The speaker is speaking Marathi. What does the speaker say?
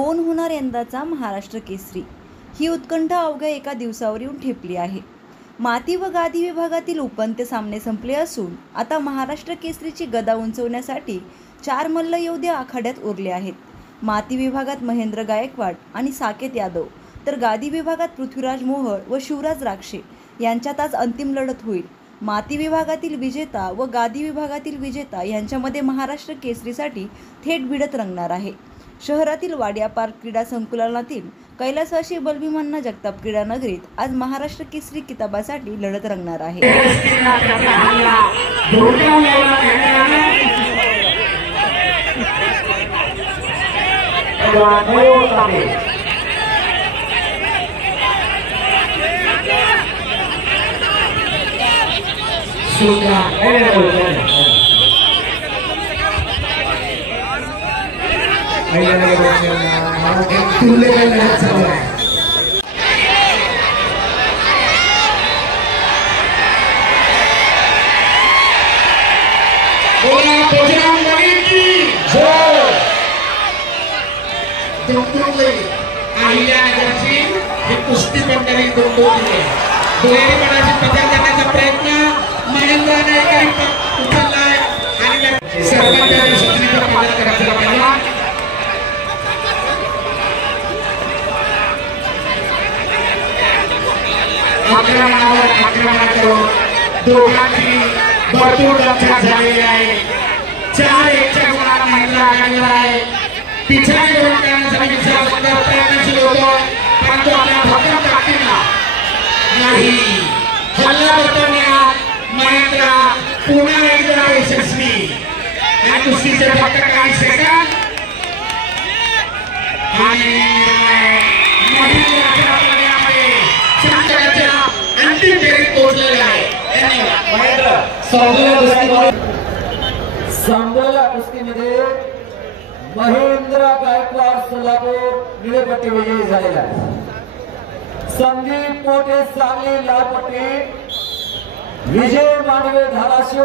कोण होणार यंदाचा महाराष्ट्र केसरी? ही उत्कंठा अवघ्या एका दिवसावर येऊन ठेपली आहे. माती व गादी विभागातील उपांत्य सामने संपले असून आता महाराष्ट्र केसरीची गदा उंचवण्यासाठी 4 मल्ल योद्धे आखाड्यात उरले आहेत. माती विभागात महेंद्र गायकवाड आणि साकेत यादव तर गादी विभागात पृथ्वीराज मोहोळ व शिवराज राक्षे यांच्यात आज अंतिम लढत होईल. माती विभागातील विजेता व गादी विभागातील विजेता यांच्यामध्ये महाराष्ट्र केसरीसाठी थेट भिडत रंगणार आहे. शहरातील वाडिया पार्क क्रीडा संकुलातील कैलासवासी बलभीमण्णा जगताप क्रीडा नगरीत आज महाराष्ट्र केसरी किताबासाठी लढत रंगणार आहे. कुस्ती मंडळी दुहेरी पदाची पदक देण्याचा प्रयत्न महेंद्राने उचललाय आणि सर्वांच्या सूचनेचं पालन करायचं आपल्याला. आक्रमणावर दोघांची भरपूर लक्षात झालेली आहे. 4-1च्या गुणाने महेंद्र आघाडीवर आहे. पिछाडी करून करण्यासाठी प्रयत्नशील होतो परंतु आपल्या भक्कम ताकदीला नाही. हल्ला करण्यात महेंद्र पुन्हा एकदा यशस्वी. या कुस्तीचे फक्त काही सेकंद आणि महेंद्राच्या लढ्यामध्ये संघाच्या अंतिम फेरीत पोहोचलेला आहे. सांगोला कुस्तीमध्ये महेंद्र गायकवाड सोलापूर निळेपट्टी विजयी झालेला आहे. संदीप मोठे सांगली लाल पट्टी, विजय मांडवे धाराशिव